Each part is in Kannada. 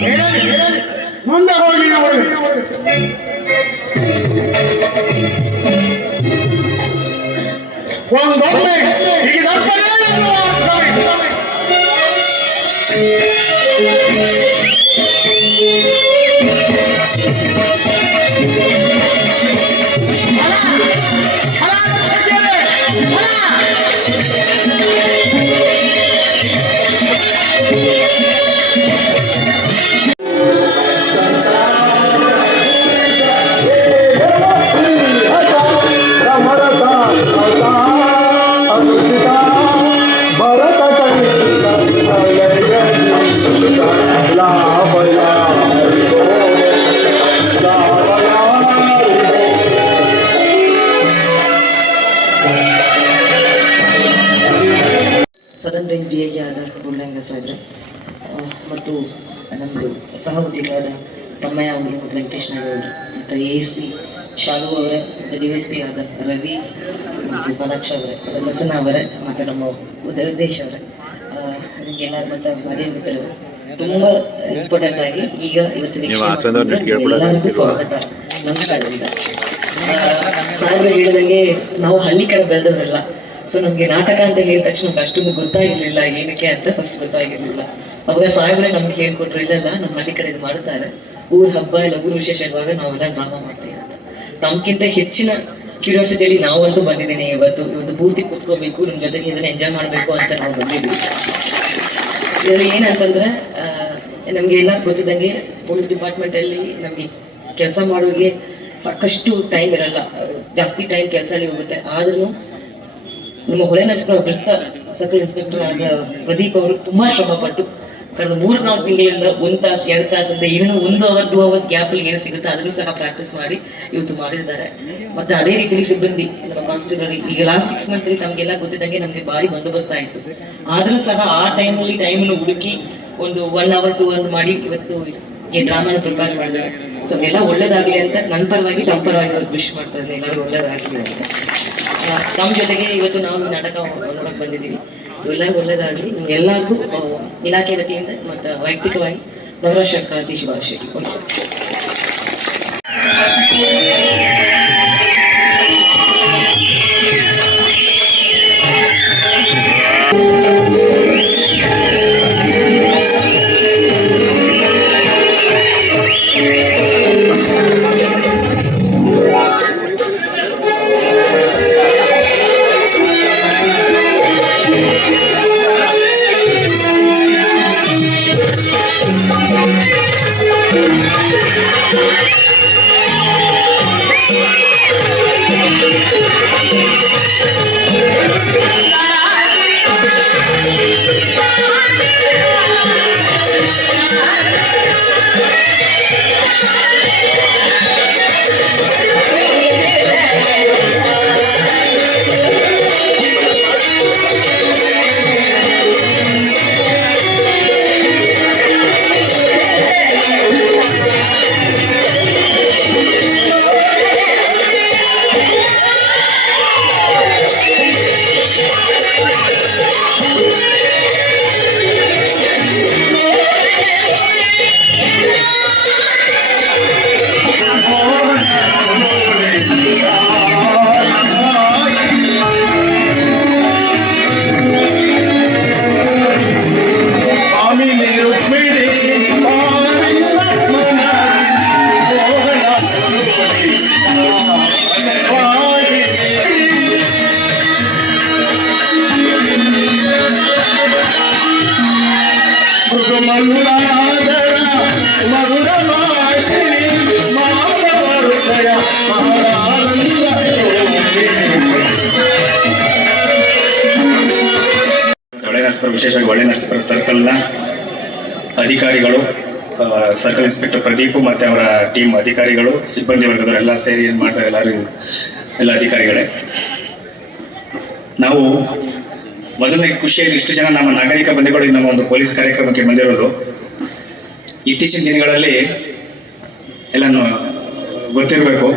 ಹೇಳಲಿ, ಹೇಳಲಿ. ಮುಂದೆ ಹೋಗಿ ನೋಡಿ ಒಂದೊಮ್ಮೆ ಡಿ ಐ ಆದ ಗುಂಡಂಗ ಸಾಹೇಬ್ರೆ? ಮತ್ತು ನಮ್ಮದು ಸಹ ಉದ್ಯೋಗವಾದ ತಮ್ಮಯ್ಯ ಅವರು ಮತ್ತು ವೆಂಕಟೇಶ್ ನಾಯ್ಡು ಅವರು ಮತ್ತು ಎ ಎಸ್ ಪಿ ಶಾಲು ಅವರೇ ಮತ್ತು ಡಿ ಎಸ್ ಪಿ ಆದ ರವಿ ಮತ್ತು ಪದಾಕ್ಷ ಅವರೇ ಮತ್ತು ಪ್ರಸನ್ನ ಅವರೇ ಮತ್ತು ನಮ್ಮ ಉದ್ದೇಶ್ ಅವರೇ. ನಿಮಗೆಲ್ಲ ಮತ್ತು ಮಾಧ್ಯಮ ಮಿತ್ರರು ತುಂಬ ಇಂಪಾರ್ಟೆಂಟ್ ಆಗಿ ಈಗ ಇವತ್ತು ಎಲ್ಲರಿಗೂ ಸ್ವಾಗತ. ನಮ್ಮ ಕಡೆಯಿಂದ ಸಾಹೇಬ್ರು ಹೇಳಿದಂಗೆ ನಾವು ಹಳ್ಳಿ ಕಡೆ ಬೆಳೆದವರಲ್ಲ. ಸೊ ನಮ್ಗೆ ನಾಟಕ ಅಂತ ಹೇಳಿದ ತಕ್ಷಣ ನಮ್ಗೆ ಅಷ್ಟೊಂದು ಗೊತ್ತಾಗಿರ್ಲಿಲ್ಲ ಏನಕ್ಕೆ ಅಂತ ಫಸ್ಟ್ ಗೊತ್ತಾಗಿರ್ಲಿಲ್ಲ. ಅವಾಗ ಸಾಹೇಬ್ರೆ ನಮ್ಗೆ ಹೇಳ್ಕೊಟ್ರು ಇಲ್ಲೆಲ್ಲ ನಮ್ಮ ಹಳ್ಳಿ ಕಡೆ ಇದು ಮಾಡುತ್ತಾರೆ. ಊರ್ ಹಬ್ಬ ಇಲ್ಲ, ಊರ್ ವಿಶೇಷ ಇರುವಾಗ ನಾವೆಲ್ಲ ಡ್ರಾಮಾ ಮಾಡ್ತೀವಿ ಅಂತ. ತಮ್ಗಿಂತ ಹೆಚ್ಚಿನ ಕ್ಯೂರಿಯಾಸಿಟಿಯಲ್ಲಿ ನಾವಂತೂ ಬಂದಿದ್ದೀನಿ ಇವತ್ತು. ಇವತ್ತು ಪೂರ್ತಿ ಕುತ್ಕೋಬೇಕು, ನಿಮ್ ಜೊತೆಗೆ ಇದನ್ನ ಎಂಜಾಯ್ ಮಾಡಬೇಕು ಅಂತ ನಾವು ಬಂದಿದ್ವಿ ಇದ್ರಲ್ಲಿ ಏನಂತಂದ್ರೆ ನಮ್ಗೆ ಎಲ್ಲ ಗೊತ್ತಿದ್ದಂಗೆ ಪೊಲೀಸ್ ಡಿಪಾರ್ಟ್ಮೆಂಟ್ ಅಲ್ಲಿ ನಮ್ಗೆ ಕೆಲಸ ಮಾಡೋರಿಗೆ ಸಾಕಷ್ಟು ಟೈಮ್ ಇರಲ್ಲ. ಜಾಸ್ತಿ ಟೈಮ್ ಕೆಲಸದಲ್ಲಿ ಹೋಗುತ್ತೆ. ಆದ್ರೂ ನಮ್ಮ ಹೊಳೆ ನರಸೀಪುರ ವೃತ್ತ ಸರ್ಕಲ್ ಇನ್ಸ್ಪೆಕ್ಟರ್ ಆದ ಪ್ರದೀಪ್ ಅವರು ತುಂಬಾ ಶ್ರಮ ಪಟ್ಟು ಕಳೆದ ಮೂರ್ ನಾಲ್ಕು ತಿಂಗಳಿಂದ ಒಂದ್ ತಾಸು, ಎರಡು ಅಂತ ಏನೋ ಒಂದು ಅವರ್ ಟೂ ಅವರ್ಸ್ ಗ್ಯಾಪ್ ಅಲ್ಲಿ ಏನು ಸಿಗುತ್ತೆ, ಅದನ್ನು ಸಹ ಪ್ರಾಕ್ಟೀಸ್ ಮಾಡಿ ಇವತ್ತು ಮಾಡಿದ್ದಾರೆ. ಮತ್ತೆ ಅದೇ ರೀತಿಯಲ್ಲಿ ಸಿಬ್ಬಂದಿ, ನಮ್ಮ ಕಾನ್ಸ್ಟೇಬಲ್ ಈಗ ಲಾಸ್ಟ್ ಸಿಕ್ಸ್ ಮಂತ್ಸ್ ಅಲ್ಲಿ ತಮಗೆಲ್ಲ ಗೊತ್ತಿದ್ದಂಗೆ ನಮ್ಗೆ ಭಾರಿ ಬಂದೋಬಸ್ತ ಆಯ್ತು. ಆದ್ರೂ ಸಹ ಆ ಟೈಮ್ ಅಲ್ಲಿ ಟೈಮ್ ಅನ್ನು ಹುಡುಕಿ ಒಂದು ಒನ್ ಅವರ್ ಟೂ ಅವರ್ ಮಾಡಿ ಇವತ್ತು ಈ ಡ್ರಾಮಾನ ಪ್ರಿಪೇರ್ ಮಾಡಿದ್ದಾರೆ. ಸೊ ಎಲ್ಲ ಒಳ್ಳೇದಾಗಲಿ ಅಂತ ನನ್ನ ಪರವಾಗಿ ತಮ್ಮ ಪರವಾಗಿ ಅವ್ರು ವಿಶ್ ಮಾಡ್ತಾ ಎಲ್ಲರೂ ಒಳ್ಳೇದಾಗ್ಲಿ ಅಂತ. ಆ, ನಮ್ಮ ಜೊತೆಗೆ ಇವತ್ತು ನಾವು ನಾಟಕ ನೋಡಕ್ ಬಂದಿದ್ದೀವಿ. ಸೊ ಎಲ್ಲರಿಗೂ ಒಳ್ಳೇದಾಗಲಿ. ಎಲ್ಲರಿಗೂ ಇಲಾಖೆ ವತಿಯಿಂದ ಮತ್ತು ವೈಯಕ್ತಿಕವಾಗಿ ಗೌರವ ಕ್ರಾಂತಿ ಶುಭಾಶಯ. ನರಸೀಪುರ ವಿಶೇಷವಾಗಿ ಒಳ್ಳೆ ನರಸೀಪುರ ಸರ್ಕಲ್ನ ಅಧಿಕಾರಿಗಳು ಸರ್ಕಲ್ ಇನ್ಸ್ಪೆಕ್ಟರ್ ಪ್ರದೀಪ್ ಮತ್ತು ಅವರ ಟೀಮ್ ಅಧಿಕಾರಿಗಳು, ಸಿಬ್ಬಂದಿ ವರ್ಗದವರು ಎಲ್ಲ ಸೇರಿ ಏನು ಮಾಡ್ತಾರೆ ಎಲ್ಲರೂ, ಎಲ್ಲ ಅಧಿಕಾರಿಗಳೇ. ನಾವು ಮೊದಲನೇ ಖುಷಿಯಾಗಿ ಇಷ್ಟು ಜನ ನಮ್ಮ ನಾಗರಿಕ ಬಂಧುಗಳು ನಮ್ಮ ಒಂದು ಪೊಲೀಸ್ ಕಾರ್ಯಕ್ರಮಕ್ಕೆ ಬಂದಿರೋದು. ಇತ್ತೀಚಿನ ದಿನಗಳಲ್ಲಿ ಎಲ್ಲನೂ ಗೊತ್ತಿರಬೇಕು.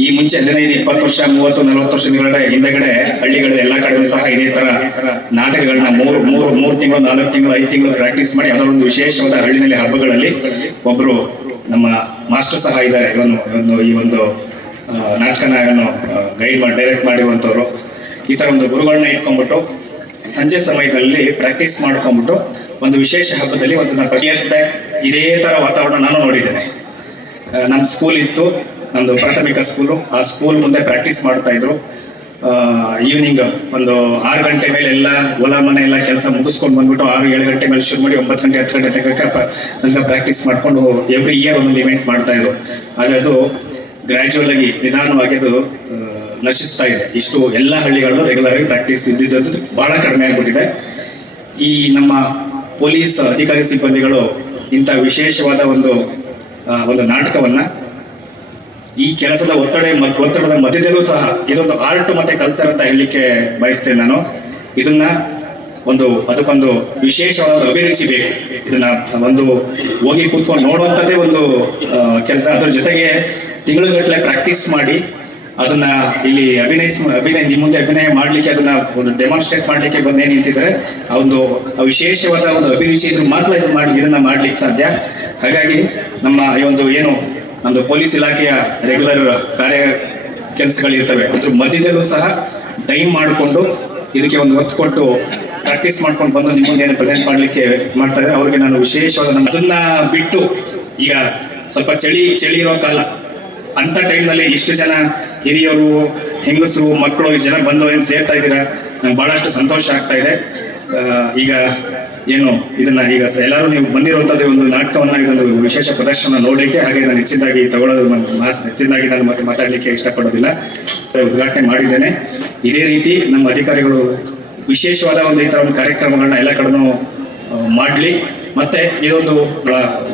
ಈ ಮುಂಚೆ ಹದಿನೈದು ಇಪ್ಪತ್ತು ವರ್ಷ ಮೂವತ್ತು ನಲವತ್ತು ವರ್ಷ ಹಿಂದೆಗಡೆ ಹಳ್ಳಿಗಳ ಎಲ್ಲಾ ಕಡೆ ಸಹ ಇದೇ ತರ ನಾಟಕಗಳನ್ನ ಮೂರು ಮೂರು ಮೂರು ತಿಂಗಳು ನಾಲ್ಕು ತಿಂಗಳು ಐದು ತಿಂಗಳು ಪ್ರಾಕ್ಟೀಸ್ ಮಾಡಿ ಅದರ ಒಂದು ವಿಶೇಷವಾದ ಹಳ್ಳಿನಲ್ಲಿ ಹಬ್ಬಗಳಲ್ಲಿ ಒಬ್ರು ನಮ್ಮ ಮಾಸ್ಟರ್ ಸಹ ಇದ್ದಾರೆ. ಇವನು ಒಂದು ಈ ಒಂದು ಆ, ನಾಟಕನ ಇವನು ಗೈಡ್ ಮಾಡಿ ಡೈರೆಕ್ಟ್ ಮಾಡಿರುವಂಥವ್ರು ಈ ತರ ಒಂದು ಗುರುಗಳನ್ನ ಇಟ್ಕೊಂಡ್ಬಿಟ್ಟು ಸಂಜೆ ಸಮಯದಲ್ಲಿ ಪ್ರಾಕ್ಟೀಸ್ ಮಾಡ್ಕೊಂಡ್ಬಿಟ್ಟು ಒಂದು ವಿಶೇಷ ಹಬ್ಬದಲ್ಲಿ ಒಂದು ಇಯರ್ಸ್ ಬ್ಯಾಕ್ ಇದೇ ತರ ವಾತಾವರಣ ನಾನು ನೋಡಿದ್ದೇನೆ. ನಮ್ಮ ಸ್ಕೂಲ್ ಇತ್ತು. ನಮ್ದು ಪ್ರಾಥಮಿಕ ಸ್ಕೂಲು ಆ ಸ್ಕೂಲ್ ಮುಂದೆ ಪ್ರಾಕ್ಟೀಸ್ ಮಾಡ್ತಾ ಇದ್ರು. ಈವ್ನಿಂಗ್ ಒಂದು ಆರು ಗಂಟೆ ಮೇಲೆ ಎಲ್ಲ ಹೊಲ ಮನೆ ಎಲ್ಲ ಕೆಲಸ ಮುಗಿಸ್ಕೊಂಡು ಬಂದ್ಬಿಟ್ಟು ಆರು ಏಳು ಗಂಟೆ ಮೇಲೆ ಶುರು ಮಾಡಿ ಒಂಬತ್ತು ಗಂಟೆ, ಹತ್ತು ಗಂಟೆ ತನಕ ಅಂತ ಪ್ರಾಕ್ಟೀಸ್ ಮಾಡ್ಕೊಂಡು ಎವ್ರಿ ಇಯರ್ ಒಂದೊಂದು ಇವೆಂಟ್ ಮಾಡ್ತಾ ಇದ್ರು. ಆದರೆ ಅದು ಗ್ರ್ಯಾಜುವಲ್ ಆಗಿ ನಿಧಾನವಾಗಿ ಅದು ನಶಿಸ್ತಾ ಇದೆ. ಇಷ್ಟು ಎಲ್ಲ ಹಳ್ಳಿಗಳಲ್ಲೂ ರೆಗ್ಯುಲರ್ ಆಗಿ ಪ್ರಾಕ್ಟೀಸ್ ಇದ್ದಿದ್ದು ಬಹಳ ಕಡಿಮೆ ಆಗ್ಬಿಟ್ಟಿದೆ. ಈ ನಮ್ಮ ಪೊಲೀಸ್ ಅಧಿಕಾರಿ ಸಿಬ್ಬಂದಿಗಳು ಇಂಥ ವಿಶೇಷವಾದ ಒಂದು ಒಂದು ನಾಟಕವನ್ನ ಈ ಕೆಲಸದ ಒತ್ತಡ ಒತ್ತಡದ ಮಧ್ಯದಲ್ಲೂ ಸಹ ಇದೊಂದು ಆರ್ಟ್ ಮತ್ತೆ ಕಲ್ಚರ್ ಅಂತ ಹೇಳಲಿಕ್ಕೆ ಬಯಸ್ತೇನೆ ನಾನು. ಇದನ್ನ ಒಂದು, ಅದಕ್ಕೊಂದು ವಿಶೇಷವಾದ ಅಭಿರುಚಿ ಬೇಕು. ಇದನ್ನ ಒಂದು ಹೋಗಿ ಕೂತ್ಕೊಂಡು ನೋಡುವಂಥದ್ದೇ ಒಂದು ಕೆಲಸ. ಅದ್ರ ಜೊತೆಗೆ ತಿಂಗಳುಗಟ್ಟಲೆ ಪ್ರಾಕ್ಟೀಸ್ ಮಾಡಿ, ಅದನ್ನ ಇಲ್ಲಿ ಅಭಿನಯಿಸ್, ಅಭಿನಯ, ನಿಮ್ಮ ಮುಂದೆ ಅಭಿನಯ ಮಾಡ್ಲಿಕ್ಕೆ ಅದನ್ನ ಒಂದು ಡೆಮಾನ್ಸ್ಟ್ರೇಟ್ ಮಾಡ್ಲಿಕ್ಕೆ ಬಂದೇ ನಿಂತಿದ್ದಾರೆ. ಆ ಒಂದು ವಿಶೇಷವಾದ ಒಂದು ಅಭಿರುಚಿ ಇದ್ರ ಮಾತ್ರ ಇದು ಮಾಡಿ, ಇದನ್ನ ಮಾಡ್ಲಿಕ್ಕೆ ಸಾಧ್ಯ. ಹಾಗಾಗಿ ನಮ್ಮ ಈ ಒಂದು ಏನು ನಮ್ಮದು ಪೊಲೀಸ್ ಇಲಾಖೆಯ ರೆಗ್ಯುಲರ್ ಕಾರ್ಯ ಕೆಲಸಗಳಿರ್ತವೆ. ಅದ್ರ ಮಧ್ಯದಲ್ಲೂ ಸಹ ಟೈಮ್ ಮಾಡಿಕೊಂಡು ಇದಕ್ಕೆ ಒಂದು ಒತ್ತು ಕೊಟ್ಟು ಪ್ರಾಕ್ಟೀಸ್ ಮಾಡ್ಕೊಂಡು ಬಂದು ಮುಂದೆ ಏನು ಪ್ರೆಸೆಂಟ್ ಮಾಡಲಿಕ್ಕೆ ಮಾಡ್ತಾ ಇದ್ದಾರೆ, ಅವ್ರಿಗೆ ನಾನು ವಿಶೇಷವಾದ ನಮ್ಮ- ಅದನ್ನ ಬಿಟ್ಟು ಈಗ ಸ್ವಲ್ಪ ಚಳಿ ಚಳಿ ಇರೋ ಕಾಲ. ಅಂತ ಟೈಮ್ನಲ್ಲಿ ಇಷ್ಟು ಜನ ಹಿರಿಯರು, ಹೆಂಗಸರು, ಮಕ್ಕಳು ಜನ ಬಂದು ಏನು ಸೇರ್ತಾ ಇದ್ದೀರಾ? ನಂಗೆ ಬಹಳಷ್ಟು ಸಂತೋಷ ಆಗ್ತಾ ಇದೆ. ಈಗ ಏನು, ಇದನ್ನ ಈಗ ಎಲ್ಲರೂ ನೀವು ಬಂದಿರುವಂತದ್ದು ಒಂದು ನಾಟಕವನ್ನ, ಇದೊಂದು ವಿಶೇಷ ಪ್ರದರ್ಶನ ನೋಡ್ಲಿಕ್ಕೆ, ಹಾಗೆ ನಾನು ಹೆಚ್ಚಿನದಾಗಿ ತಗೊಳ್ಳೋದು ಹೆಚ್ಚಿನದಾಗಿ ನಾನು ಮತ್ತೆ ಮಾತಾಡ್ಲಿಕ್ಕೆ ಇಷ್ಟಪಡೋದಿಲ್ಲ. ಉದ್ಘಾಟನೆ ಮಾಡಿದ್ದೇನೆ. ಇದೇ ರೀತಿ ನಮ್ಮ ಅಧಿಕಾರಿಗಳು ವಿಶೇಷವಾದ ಒಂದು ಈ ಥರ ಒಂದು ಕಾರ್ಯಕ್ರಮಗಳನ್ನ ಎಲ್ಲ ಕಡೆನೂ ಮಾಡಲಿ. ಮತ್ತೆ ಇದೊಂದು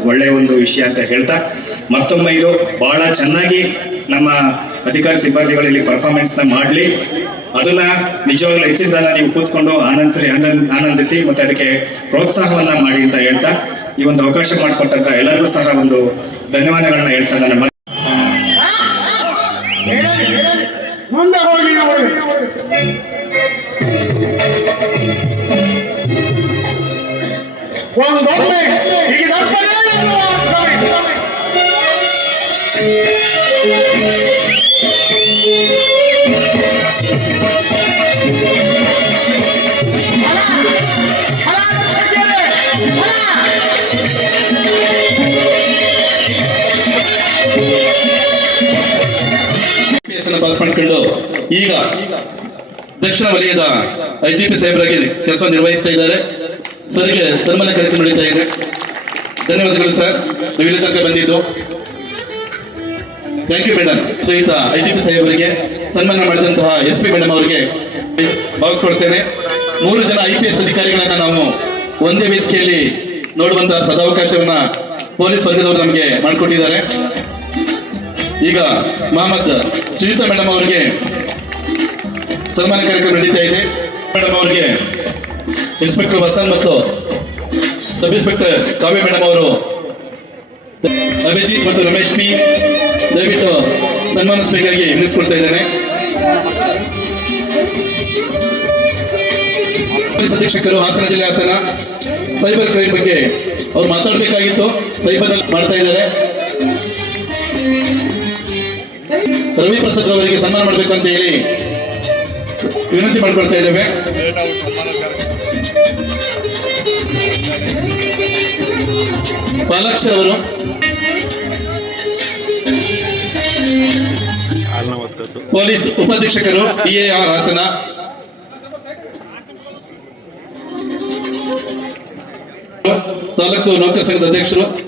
ಒಳ್ಳೆಯ ಒಂದು ವಿಷಯ ಅಂತ ಹೇಳ್ತಾ, ಮತ್ತೊಮ್ಮೆ ಇದು ಬಹಳ ಚೆನ್ನಾಗಿ ನಮ್ಮ ಅಧಿಕಾರಿ ಸಿಬ್ಬಂದಿಗಳು ಇಲ್ಲಿ ಪರ್ಫಾರ್ಮೆನ್ಸ್ನ ಮಾಡಲಿ. ಅದನ್ನ ನಿಜವಾಗ್ಲೂ ಹೆಚ್ಚಿನ ನೀವು ಕೂತ್ಕೊಂಡು ಆನಂದಿಸಿ ಆನಂದ್- ಆನಂದಿಸಿ ಮತ್ತೆ ಅದಕ್ಕೆ ಪ್ರೋತ್ಸಾಹವನ್ನ ಮಾಡಿ ಅಂತ ಹೇಳ್ತಾ ಈ ಒಂದು ಅವಕಾಶ ಮಾಡಿಕೊಟ್ಟಂತ ಎಲ್ಲರಿಗೂ ಸಹ ಒಂದು ಧನ್ಯವಾದಗಳನ್ನ ಹೇಳ್ತಾ ನನ್ನ ಮುಂದೆ ಹೋಗಿ ಅನ್ನು ಪಾಸ್ ಮಾಡ್ಕೊಂಡು ಈಗ ದಕ್ಷಿಣ ವಲಯದ ಐ ಜಿ ಪಿ ಸಾಹೇಬರಾಗಿ ಕೆಲಸ ನಿರ್ವಹಿಸ್ತಾ ಇದ್ದಾರೆ. ಸರ್ಗೆ ಸನ್ಮಾನ ಕಾರ್ಯಕ್ರಮ ನಡೀತಾ ಇದೆ. ಧನ್ಯವಾದಗಳು ಸರ್. ನೀವು ಇಲ್ಲಿ ತನಕ ಬಂದಿದ್ದು. ಥ್ಯಾಂಕ್ ಯು ಮೇಡಮ್ ಶ್ರೀಯುತ ಐ ಜಿ ಪಿ ಸಾಹೇಬರಿಗೆ ಸನ್ಮಾನ ಮಾಡಿದಂತಹ ಎಸ್ ಪಿ ಮೇಡಮ್ ಅವರಿಗೆ ಭಾವಿಸ್ಕೊಳ್ತೇನೆ. ಮೂರು ಜನ ಐ ಪಿ ಎಸ್ ಅಧಿಕಾರಿಗಳನ್ನ ನಾವು ಒಂದೇ ವೇದಿಕೆಯಲ್ಲಿ ನೋಡುವಂತಹ ಸದಾವಕಾಶವನ್ನ ಪೊಲೀಸ್ ವರ್ಗದವರು ನಮಗೆ ಮಾಡಿಕೊಟ್ಟಿದ್ದಾರೆ. ಈಗ ಮಹಮ್ಮದ್ ಸುಜಿತ ಮೇಡಮ್ ಅವರಿಗೆ ಸನ್ಮಾನ ಕಾರ್ಯಕ್ರಮ ನಡೀತಾ ಇದೆ. ಮೇಡಮ್ ಅವರಿಗೆ ಇನ್ಸ್ಪೆಕ್ಟರ್ ವಸಂತ್ ಮತ್ತು ಸಬ್ ಇನ್ಸ್ಪೆಕ್ಟರ್ ಕಾವ್ಯ ಮೇಡಮ್ ಅವರು, ಅಭಿಜಿತ್ ಮತ್ತು ರಮೇಶ್ ಪಿ, ದಯವಿಟ್ಟು ಸನ್ಮಾನಿಸಬೇಕಾಗಿ ಎನ್ನಿಸ್ಕೊಳ್ತಾ ಇದ್ದೇನೆ. ಪೊಲೀಸ್ ಅಧೀಕ್ಷಕರು ಹಾಸನ ಜಿಲ್ಲೆ ಹಾಸನ ಸೈಬರ್ ಕ್ರೈಮ್ ಬಗ್ಗೆ ಅವ್ರು ಮಾತಾಡಬೇಕಾಗಿತ್ತು. ಸೈಬರ್ ಮಾಡ್ತಾ ಇದ್ದಾರೆ. ರವಿ ಪ್ರಸಾದ್ ಅವರಿಗೆ ಸನ್ಮಾನ ಮಾಡಬೇಕು ಅಂತ ಹೇಳಿ ವಿನಂತಿ ಮಾಡಿಕೊಳ್ತಾ ಇದ್ದೇವೆ. ಪಾಲಾಕ್ಷರ್ ಅವರು. ಪೊಲೀಸ್ ಉಪಾಧೀಕ್ಷಕರು ಆರ್ ಹಾಸನ. ತಾಲೂಕು ನೌಕರ ಸಂಘದ ಅಧ್ಯಕ್ಷರು.